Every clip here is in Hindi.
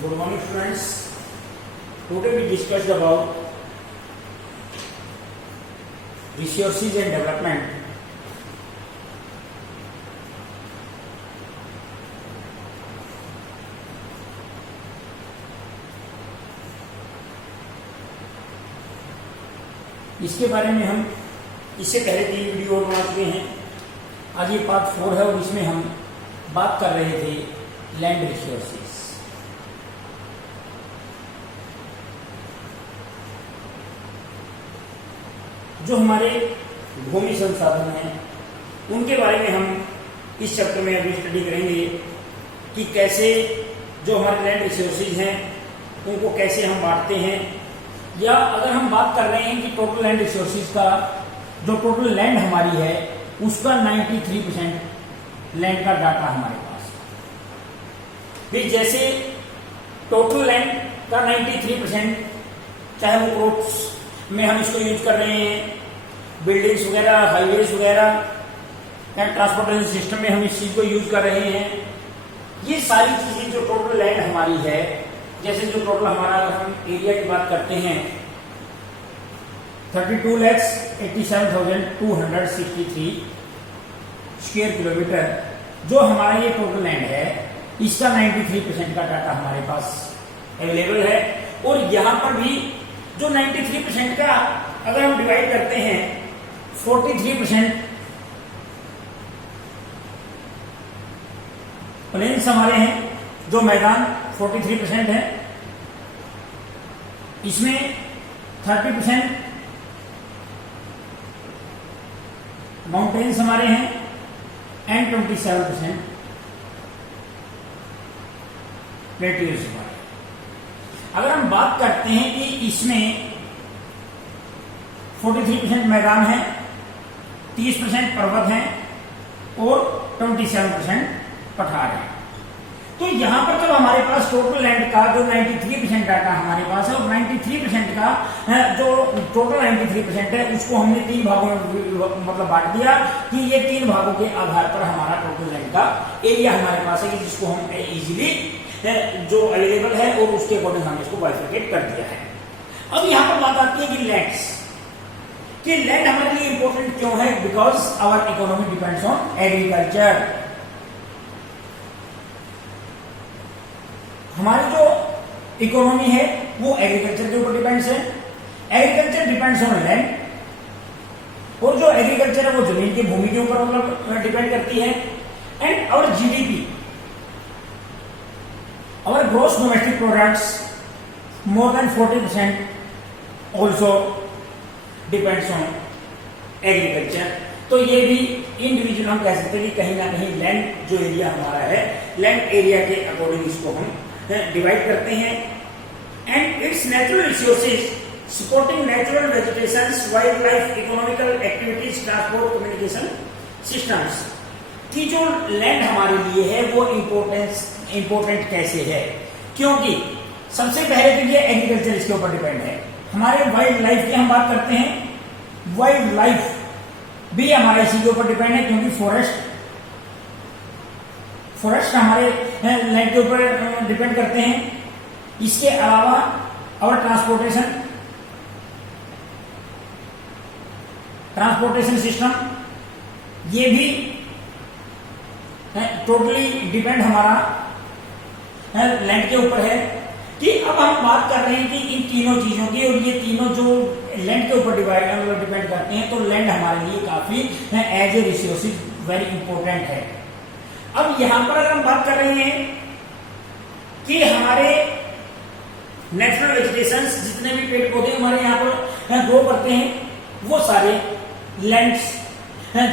Good morning, students. Today we discussed about resources and development. इसके बारे में हम इससे पहले 3 वीडियो बना चुके हैं। आज ये पार्ट 4 है और इसमें हम बात कर रहे थे लैंड रिसोर्सेज। जो हमारे भूमि संसाधन हैं उनके बारे में हम इस चैप्टर में अभी स्टडी करेंगे कि कैसे जो हमारे लैंड रिसोर्सेज हैं उनको कैसे हम बांटते हैं, या अगर हम बात कर रहे हैं कि टोटल लैंड रिसोर्सेज का जो टोटल लैंड हमारी है उसका 93% लैंड का डाटा हमारे पास। फिर जैसे टोटल लैंड का 93%, चाहे वो क्रॉप्स में हम इसको यूज कर रहे हैं, बिल्डिंग्स वगैरह, हाईवेज वगैरह, या ट्रांसपोर्टेशन सिस्टम में हम इस चीज को यूज कर रहे हैं। ये सारी चीजें जो टोटल लैंड हमारी है, जैसे जो टोटल हमारा हम एरिया की बात करते हैं 32,87,263 स्क्वायर किलोमीटर, जो हमारा ये टोटल लैंड है इसका 93% का डाटा हमारे पास अवेलेबल है। और यहां पर भी जो 93% का अगर हम डिवाइड करते हैं 43% प्लेन्स हमारे हैं, जो मैदान 43% है, इसमें 30% माउंटेन्स हमारे हैं एंड 27% प्लेट्यूज हमारे। अगर हम बात करते हैं कि इसमें 43% मैदान है, 30% पर्वत है और 27% पठार है। तो यहां पर जब हमारे पास टोटल लैंड का जो 93% डाटा हमारे पास है और 93% का जो टोटल 93% है उसको हमने 3 भागों में मतलब बांट दिया कि ये 3 भागों के आधार पर हमारा टोटल लैंड का एरिया हमारे पास है, कि जिसको हम इजीली जो अवेलेबल है और उसके अकॉर्डिंग हमने इसको बाइफरकेट कर दिया है। अब यहां पर बात आती है कि लैंड्स कि लैंड हमारे लिए इंपॉर्टेंट क्यों है, because our economy depends on agriculture. हमारी जो इकोनॉमी है वो एग्रीकल्चर के ऊपर डिपेंड्स है। एग्रीकल्चर डिपेंड्स ऑन लैंड, और जो एग्रीकल्चर है वो जमीन की भूमि के ऊपर मतलब डिपेंड करती है। And our GDP, our gross domestic products, more than 40% also depends on agriculture. तो ये भी इंडिविजुअल हम कह सकते हैं कि कहीं ना कहीं लैंड जो एरिया हमारा है, लैंड एरिया के अकॉर्डिंग इसको हम डिवाइड करते हैं। And it's natural resources supporting natural vegetations, wild life, economical activities, transport, communication systems की जो लैंड हमारे लिए है वो इंपॉर्टेंट कैसे है, क्योंकि सबसे पहले तो ये एग्रीकल्चर इसके ऊपर डिपेंड है। हमारे वाइल्ड लाइफ की हम बात करते हैं, वाइल्ड लाइफ भी हमारे इसी के ऊपर डिपेंड है, क्योंकि फॉरेस्ट हमारे लैंड के ऊपर डिपेंड करते हैं। इसके अलावा और ट्रांसपोर्टेशन सिस्टम ये भी टोटली डिपेंड हमारा लैंड के ऊपर है। कि अब हम बात कर रहे हैं कि इन तीनों चीजों की, और ये तीनों जो लैंड के ऊपर डिपेंड करते हैं, तो लैंड हमारे लिए काफी as a resources very important है। अब यहां पर अगर हम बात कर रहे हैं कि हमारे नेचुरल वेजिटेशंस, जितने भी पेड़ पौधे हमारे यहाँ पर ग्रो करते हैं, वो सारे लैंड्स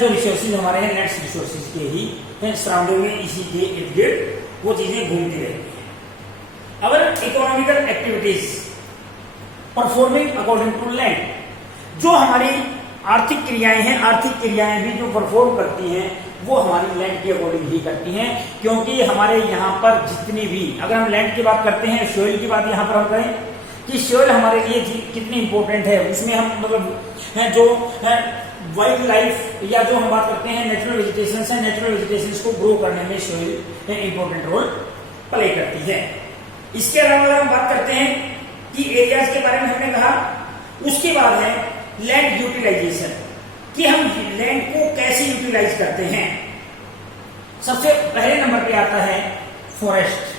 जो रिसोर्सेज हमारे हैं लैंड रिसोर्सेज के ही सराउंडिंग में, इसी के इर्द गिर्द वो चीजें घूमती रहती हैं। Our economical activities performing according to land, जो हमारी आर्थिक क्रियाएं हैं, आर्थिक क्रियाएं भी जो परफॉर्म करती हैं वो हमारी लैंड के अकॉर्डिंग ही करती हैं। क्योंकि हमारे यहाँ पर जितनी भी, अगर हम लैंड की बात करते हैं, सोइल की बात यहाँ पर हम करें कि सोइल हमारे लिए कितनी इंपॉर्टेंट है, उसमें हम मतलब जो वाइल्ड लाइफ या जो हम बात करते हैं नेचुरल वेजिटेशन को ग्रो करने में सोइल इंपॉर्टेंट रोल प्ले करती है। इसके अलावा अगर हम बात करते हैं कि एरियाज के बारे में हमने कहा, उसके बाद है लैंड यूटिलाइजेशन, कि हम लैंड को कैसे यूटिलाइज करते हैं। सबसे पहले नंबर पे आता है फॉरेस्ट।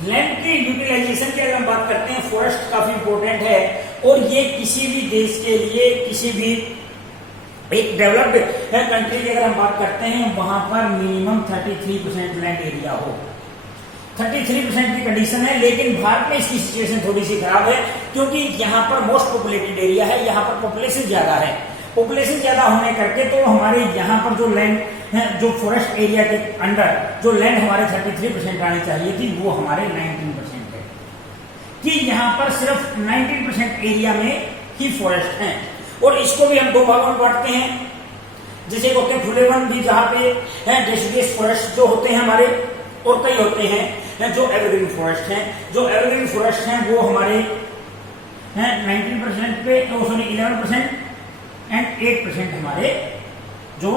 लैंड के यूटिलाइजेशन की अगर हम बात करते हैं, फॉरेस्ट काफी इंपॉर्टेंट है, और ये किसी भी देश के लिए, किसी भी एक डेवलप्ड कंट्री की अगर हम बात करते हैं, वहां पर मिनिमम 33% लैंड एरिया हो। 33% की कंडीशन है, लेकिन भारत में इसकी सिचुएशन थोड़ी सी खराब है, क्योंकि यहाँ पर मोस्ट पॉपुलेटेड एरिया है, यहाँ पर पॉपुलेशन ज्यादा है। पॉपुलेशन ज्यादा होने करके तो हमारे यहाँ पर जो लैंड है, जो फॉरेस्ट एरिया के अंडर जो लैंड हमारे 33% आनी चाहिए थी, वो हमारे 19% है, कि यहाँ पर सिर्फ 19% एरिया में ही फॉरेस्ट है। और इसको भी हम दो भागों में बांटते हैं, जैसे होते हैं खुले वन भी, जहाँ पे डेसिडियस फॉरेस्ट जो होते हैं हमारे, और कई होते हैं जो एवरग्रीन फॉरेस्ट हैं। जो एवरग्रीन फॉरेस्ट हैं वो हमारे 19% पे, 11% एंड 8% हमारे जो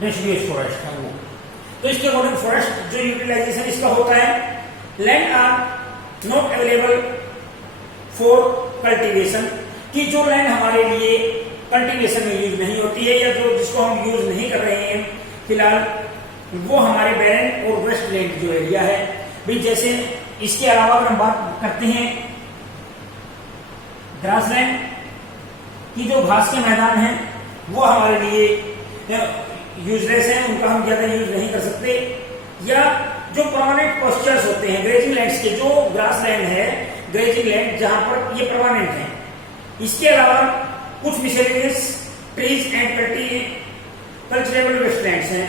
डेसिडियस फॉरेस्ट है वो। तो इसके अकॉर्डिंग फॉरेस्ट जो यूटिलाइजेशन इसका होता है, land are not available for cultivation, कि जो लैंड हमारे लिए कल्टीवेशन में यूज नहीं होती है, या जो जिसको हम यूज नहीं कर रहे हैं फिलहाल, वो हमारे बैरन और वेस्ट लैंड जो एरिया है भी। जैसे इसके अलावा अगर हम बात करते हैं ग्रासलैंड की, जो घास के मैदान हैं वो हमारे लिए यूजलेस है, उनका हम ज्यादा यूज नहीं कर सकते। या जो परमानेंट पोस्चर्स होते हैं ग्रेजिंग लैंड्स के, जो ग्रास लैंड है, ग्रेजिंग लैंड, जहां पर ये परमानेंट है। इसके अलावा कुछ miscellaneous trees and culturable wastelands हैं।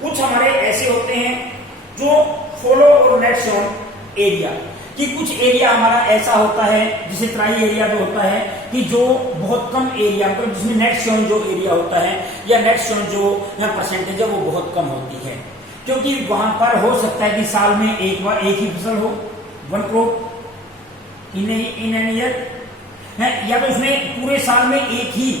कुछ हमारे ऐसे होते हैं जो फॉलो और नेट शोन एरिया, कि कुछ एरिया हमारा ऐसा होता है, जिसे ट्राई एरिया जो होता है, कि जो बहुत कम एरिया, मतलब जिसमें नेट शोन जो एरिया होता है, या नेट शोन जो परसेंटेज है वो बहुत कम होती है, क्योंकि वहां पर हो सकता है कि साल में एक बार एक ही फसल हो, one crop in an year है, या तो उसमें पूरे साल में एक ही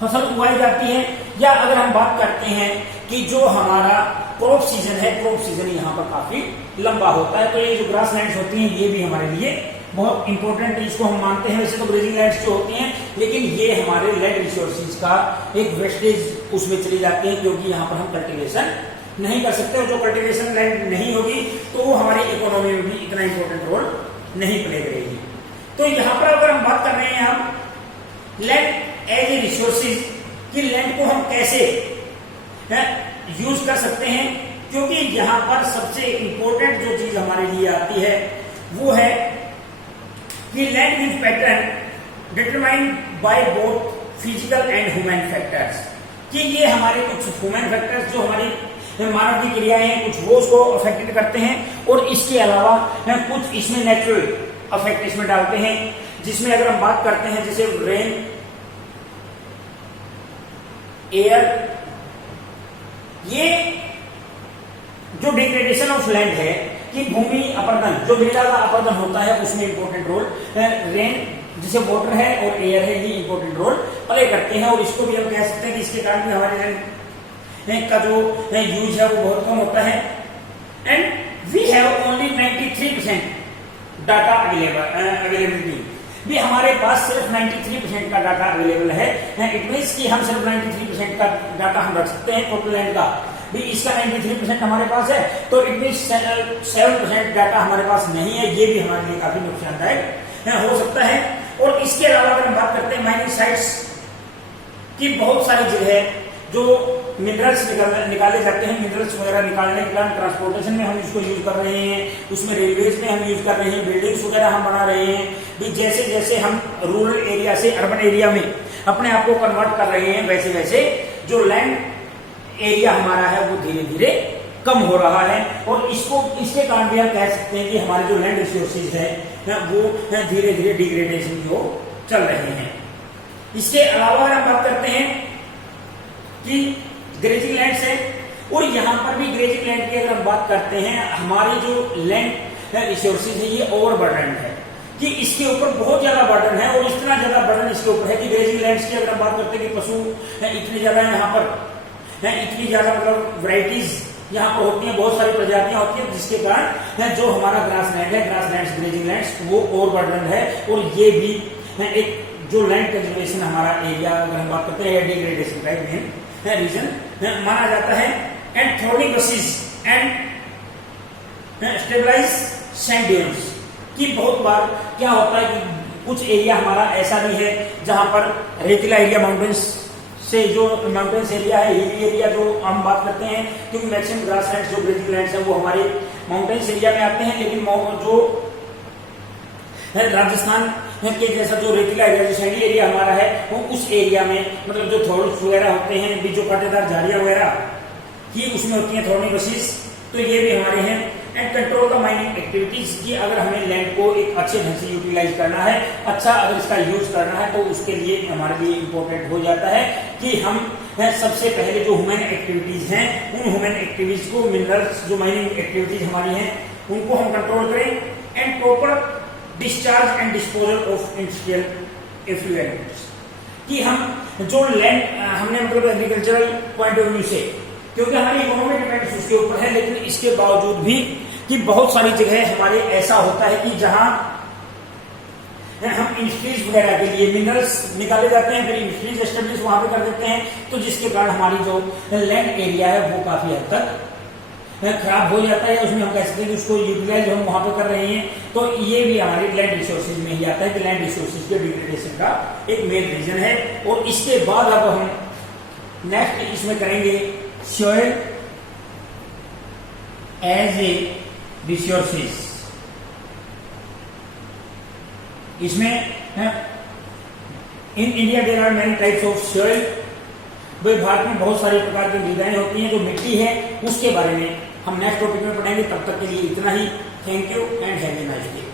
फसल उगाई जाती है। या अगर हम बात करते हैं कि जो हमारा क्रॉप सीजन है, क्रॉप सीजन यहाँ पर काफी लंबा होता है, तो ये जो ग्रास लैंड्स होती हैं ये भी हमारे लिए बहुत इंपॉर्टेंट है, इसको हम मानते हैं। वैसे तो ग्रेजिंग लैंड्स जो होती हैं, लेकिन ये हमारे लैंड रिसोर्सेज का एक वेस्टेज उसमें चली जाती है, क्योंकि यहाँ पर हम कल्टिवेशन नहीं कर सकते, और जो कल्टिवेशन लैंड नहीं होगी तो वो हमारी इकोनॉमी में भी इतना इंपॉर्टेंट रोल नहीं प्ले करेगी। तो यहाँ पर अगर हम बात कर रहे हैं हम लैंड एज ए रिसोर्सेज, कि लैंड को हम कैसे यूज कर सकते हैं, क्योंकि यहाँ पर सबसे इंपॉर्टेंट जो चीज हमारे लिए आती है वो है कि land use pattern determined by both physical and human factors, कि ये हमारे कुछ ह्यूमन फैक्टर्स जो हमारी मानव की क्रियाएं हैं, कुछ वो उसको अफेक्टेड करते हैं, और इसके अलावा कुछ इसमें नेचुरल अफेक्ट इसमें डालते हैं, जिसमें अगर हम बात करते हैं जैसे रेन, एयर, ये जो डिग्रेडेशन ऑफ लैंड है, कि भूमि अपरदन, जो मृदा का अपरदन होता है, उसमें इंपॉर्टेंट रोल रेन, जैसे वाटर है और एयर है, ये इंपॉर्टेंट रोल प्ले करते हैं। और इसको भी हम कह सकते हैं कि इसके कारण भी हमारे लैंड का जो यूज है वो बहुत कम होता है। And we have only 93% data availability, भी हमारे पास सिर्फ 93% का डाटा अवेलेबल है। इट मीन्स कि हम सिर्फ 93% का डाटा हम रख सकते हैं टोटल लैंड का, भी इसका 93% हमारे पास है, तो इट मीन्स 7% डाटा हमारे पास नहीं है। ये भी हमारे लिए काफी नुकसानदायक हो सकता है। और इसके अलावा अगर हम बात करते हैं माइनिंग साइट्स की, बहुत सारी जगह जो मिनरल्स निकाले जाते हैं, मिनरल्स वगैरह निकालने के कारण ट्रांसपोर्टेशन में हम इसको यूज कर रहे हैं, उसमें रेलवेज में हम यूज कर रहे हैं, बिल्डिंग्स वगैरह हम बना रहे हैं। भी जैसे जैसे हम रूरल एरिया से अर्बन एरिया में अपने आप को कन्वर्ट कर रहे हैं, वैसे वैसे जो लैंड एरिया हमारा है वो धीरे धीरे कम हो रहा है। और इसके कारण भी हम कह सकते हैं कि हमारे जो लैंड रिसोर्सेज है वो धीरे धीरे डिग्रेडेशन की ओर चल रहे हैं। इसके अलावा अगर हम बात करते हैं कि ग्रेजिंग लैंड्स है, और यहाँ पर भी ग्रेजिंग लैंड की अगर हम बात करते हैं, हमारी जो लैंड रिसोर्सेज है ये ओवरबर्डन है, कि इसके ऊपर बहुत ज्यादा बर्डन है। और इतना ज्यादा बर्डन इसके ऊपर है कि ग्रेजिंग लैंड्स की अगर हम बात करते हैं कि पशु इतने ज्यादा यहाँ पर इतनी ज्यादा मतलब वैरायटीज यहाँ पर होती हैं, बहुत सारी प्रजातियां होती हैं, जिसके कारण जो हमारा ग्रास लैंड है, ग्रास लैंड्स, ग्रेजिंग लैंड्स, वो ओवरबर्डन है। और ये भी एक जो लैंड कंजर्वेशन हमारा एरिया अगर हम बात करते हैं डिग्रेडेशन का मेन रीजन माना जाता है। And thorny bushes and stabilise sand dunes की बहुत बार क्या होता है कि कुछ एरिया हमारा ऐसा भी है जहां पर रेतीला एरिया, माउंटेन्स से जो माउंटेन्स एरिया है, हिली एरिया जो हम बात करते हैं, क्योंकि मैक्सिमम ग्रास लैंड जो ग्रेजिंग लैंड्स है वो हमारे माउंटेन्स एरिया में आते हैं। लेकिन जो राजस्थान के जैसा जो रेतीला एरिया, जो सैंडी एरिया हमारा है, वो उस एरिया में मतलब जो थ्रोन्स वगैरह होते हैं, बीजों कांटेदार झाड़ियां वगैरह की उसमें होती है थ्रोनिक बसीज, तो ये भी हमारे हैं। एंड कंट्रोल का माइनिंग एक्टिविटीज की अगर हमें लैंड को एक अच्छे ढंग से यूटिलाइज करना है, अच्छा अगर इसका यूज करना है, तो उसके लिए हमारे लिए इम्पोर्टेंट हो जाता है कि हम सबसे पहले जो ह्यूमन एक्टिविटीज हैं, उन ह्यूमन एक्टिविटीज को, मिनरल्स जो माइनिंग एक्टिविटीज हमारी हैं, उनको हम कंट्रोल करें। And proper discharge and disposal of industrial effluents कि हम जो लैंड हमने मतलब एग्रीकल्चरल पॉइंट ऑफ व्यू से, क्योंकि हमारी इकोनॉमी डिपेंड्स उसके ऊपर है, लेकिन इसके बावजूद भी कि बहुत सारी जगह हमारे ऐसा होता है कि जहां हम इंडस्ट्रीज वगैरह के लिए मिनरल्स निकाले जाते हैं, फिर इंडस्ट्रीज एस्टेब्लिश वहां पे कर देते हैं, तो जिसके कारण हमारी जो लैंड एरिया है वो काफी हद तक खराब हो जाता है। उसमें हम कह सकते हैं कि उसको यूटिलाइज हम वहां पे कर रहे हैं, तो ये भी हमारे लैंड रिसोर्सेज में ही आता है कि लैंड रिसोर्सेज के डिग्रेडेशन का एक मेन रीजन है। और इसके बाद अब हम नेक्स्ट इसमें करेंगे soil as a resources। इसमें in India there are many types of soil. भारत में बहुत सारी प्रकार की मृदाएं होती हैं, जो मिट्टी है उसके बारे में हम नेक्स्ट टॉपिक में पढ़ेंगे। तब तक के लिए इतना ही। Thank you and have a nice day.